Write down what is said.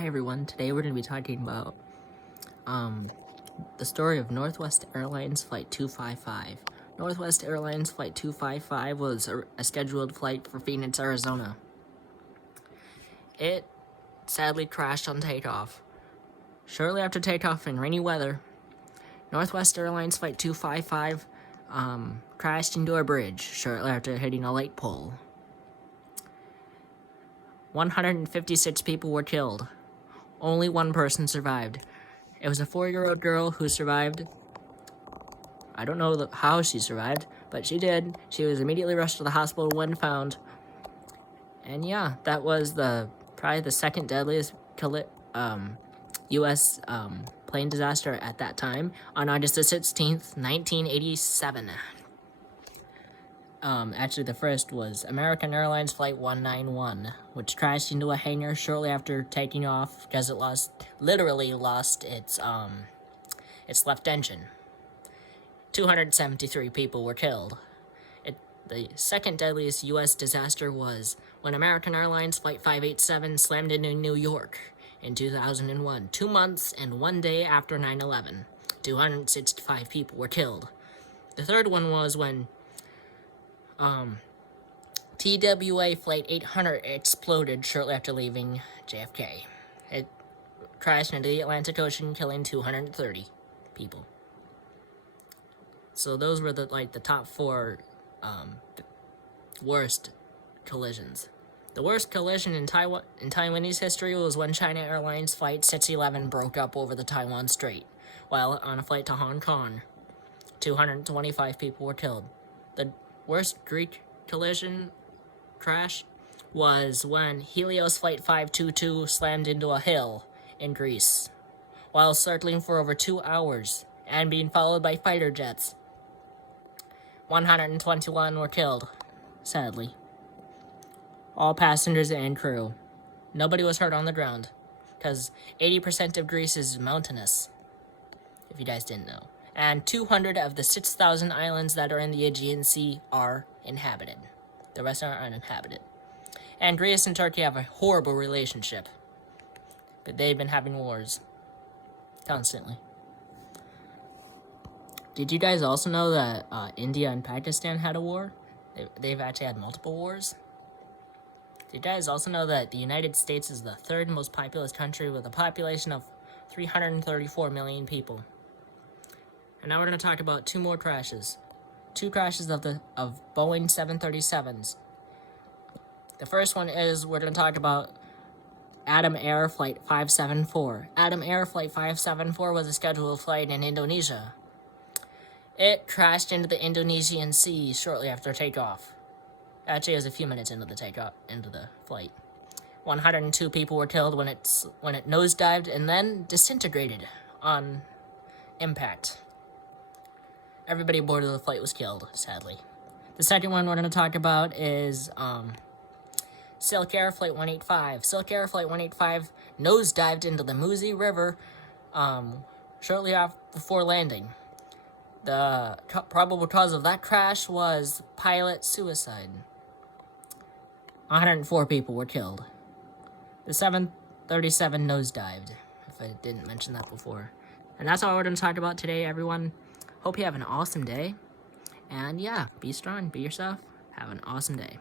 Hi everyone, today we're going to be talking about the story of Northwest Airlines Flight 255. Northwest Airlines Flight 255 was a scheduled flight for Phoenix, Arizona. It sadly crashed on takeoff. Shortly after takeoff in rainy weather, Northwest Airlines Flight 255 crashed into a bridge shortly after hitting a light pole. 156 people were killed. Only one person survived. It was a 4-year-old girl who survived. I don't know how she survived, but she did. She was immediately rushed to the hospital when found. And yeah, that was probably the second deadliest U.S. Plane disaster at that time on August the 16th, 1987. Actually, the first was American Airlines Flight 191, which crashed into a hangar shortly after taking off because it literally lost its left engine. 273 people were killed. The second deadliest U.S. disaster was when American Airlines Flight 587 slammed into New York in 2001, 2 months and 1 day after 9/11. 265 people were killed. The third one was when TWA Flight 800 exploded shortly after leaving JFK. It crashed into the Atlantic Ocean, killing 230 people. So those were the top 4 worst collisions. The worst collision in Taiwanese history was when China Airlines Flight 611 broke up over the Taiwan Strait while on a flight to Hong Kong. 225 people were killed. The worst Greek collision crash was when Helios Flight 522 slammed into a hill in Greece while circling for over 2 hours and being followed by fighter jets. 121 were killed, sadly. All passengers and crew. Nobody was hurt on the ground, because 80% of Greece is mountainous, if you guys didn't know. And 200 of the 6,000 islands that are in the Aegean Sea are inhabited. The rest are uninhabited. And Greece and Turkey have a horrible relationship, but they've been having wars constantly. Did you guys also know that India and Pakistan had a war? They've actually had multiple wars. Did you guys also know that the United States is the 3rd most populous country with a population of 334 million people? And now we're going to talk about 2 more crashes. 2 crashes of Boeing 737s. The first one is we're going to talk about Adam Air Flight 574. Adam Air Flight 574 was a scheduled flight in Indonesia. It crashed into the Indonesian Sea shortly after takeoff. Actually, it was a few minutes into the flight. 102 people were killed when it nosedived and then disintegrated on impact. Everybody aboard of the flight was killed, sadly. The second one we're going to talk about is Silk Air Flight 185. Silk Air Flight 185 nosedived into the Musi River shortly before landing. The probable cause of that crash was pilot suicide. 104 people were killed. The 737 nosedived, if I didn't mention that before. And that's all we're going to talk about today, everyone. Hope you have an awesome day. And yeah, be strong, be yourself. Have an awesome day.